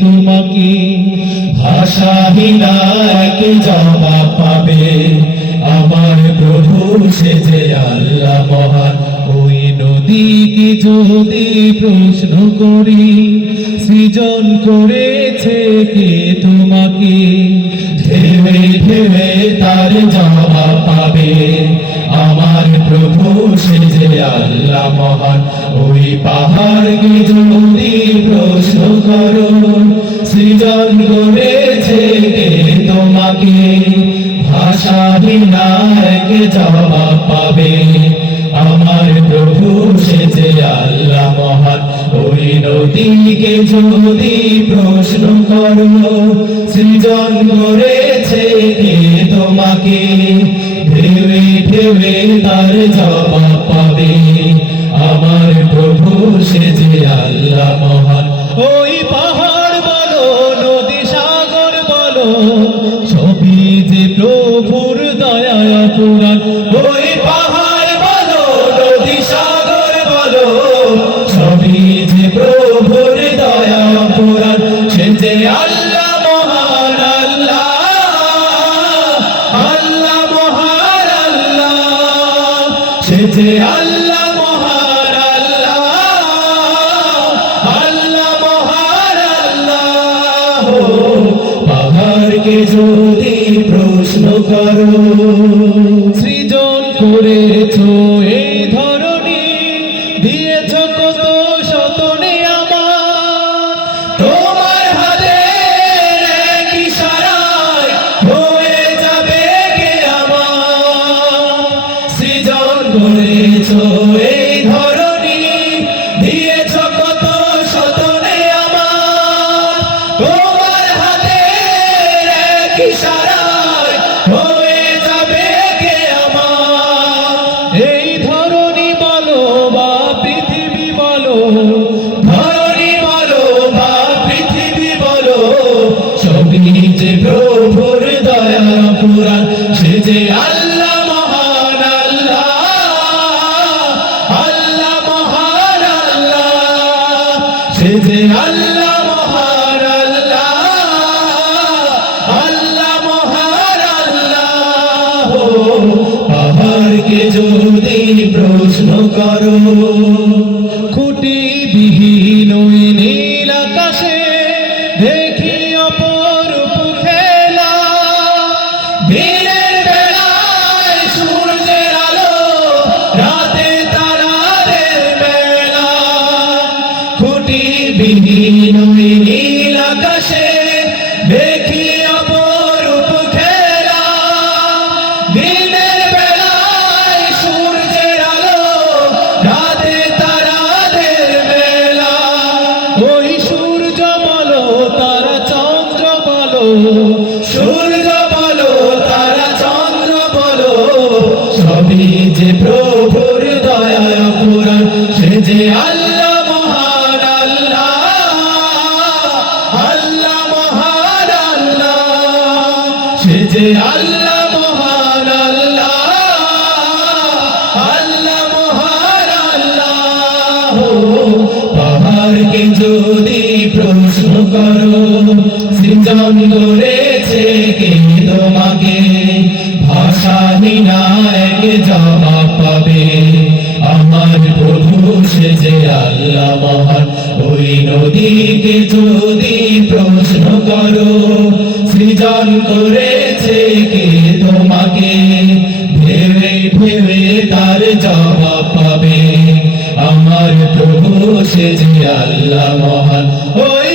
তোমাকে ভাষাহীন এক জবাব পাবে আমার প্রভু সে যে আল্লাহ মহান। ওই নদীকে যদি প্রশ্ন করি সৃজন করেছে কে তোমাকে, ঢেউে ঢেউে তার জবাব পাবে আমার প্রভু সে যে আল্লাহ মহান। ওই পাহাড়কে যদি প্রশ্ন করো সৃজন করেছে কে তোমাকে, ভাষাহীন এক জবাব পাবে আমার প্রভু সে যে আল্লাহ মহান। ওই নদীকে যদি প্রশ্ন করো সৃজন করেছে কে তোমাকে, ঢেউে ঢেউে তার জবাব পাবে আমার প্রভু সে যে আল্লাহ মহান। ওই পাহাড় বলো নদী সাগর বলো সবই যে প্রভুর দয়া পুরাণ। ওই পাহাড় বলো নদী সাগর বলো সবই যে প্রভুর দয়া পুরাণ। সে যে আল্লাহ মহান আল্লাহ, আল্লাহ মহান আল্লাহ, সে যে আল্লাহ মহান আল্লাহ, আল্লাহ মহান আল্লাহ। পাহাড়কে যদি প্রশ্ন করো সৃজন করেছো এই ধরনী, দিয়েছ কত শতনে আমার, তোমার হাতের এক ইশারায় হয়ে যাবে কিয়ামত। সৃজন করেছো এই ধরনী, দিয়েছ কত শতনে আমার, তোমার হাতের এক ইশারায় হয়ে যাবে কিয়ামত। এই ধরনী বলো বা পৃথিবী বলো, ধরনী বলো বা পৃথিবী বলো সবই যে প্রভুর দয়া পুরাণ। সে যে আল্লাহ মহান আল্লাহ, আল্লাহ মহান আল্লাহ, সে যে আল্লাহ মহান আল্লাহ, আল্লাহ মহান আল্লাহ। পাহাড়কে যদি প্রশ্ন করো খুঁটি বিহীন ওই নীল আকাশে দেখি অপরূপ খেলা, দিনের বেলায় সূর্যের আলো রাতে তারাদের মেলা। খুঁটি বিহীন ওই নীল আকাশে দেখি অপরূপ খেলা, দিনের বেলায় সূর্যের আলো রাতে তারাদের মেলা। ওই সূর্য বলো তারা চন্দ্র বলো, সূর্য বলো তারা চন্দ্র বলো সবই যে প্রভুর দয়া পুরাণ। সে যে আল্লাহ মহান আল্লাহ, আল্লাহ মহান আল্লাহ, সে যে আল্লাহ মহান আল্লাহ, আল্লাহ মহান আল্লাহ। পাহাড়কে যদি প্রশ্ন করো সৃজন করেছে কে তোমাকে, ভাষাহীন এক জবাব পাবে আমার প্রভু সে যে আল্লাহ মহান। ওই নদীকে যদি প্রশ্ন করো সৃজন করেছে কে তোমাকে, ঢেউে ঢেউে তার জবাব পাবে আমার প্রভু সে যে আল্লাহ মহান। ওই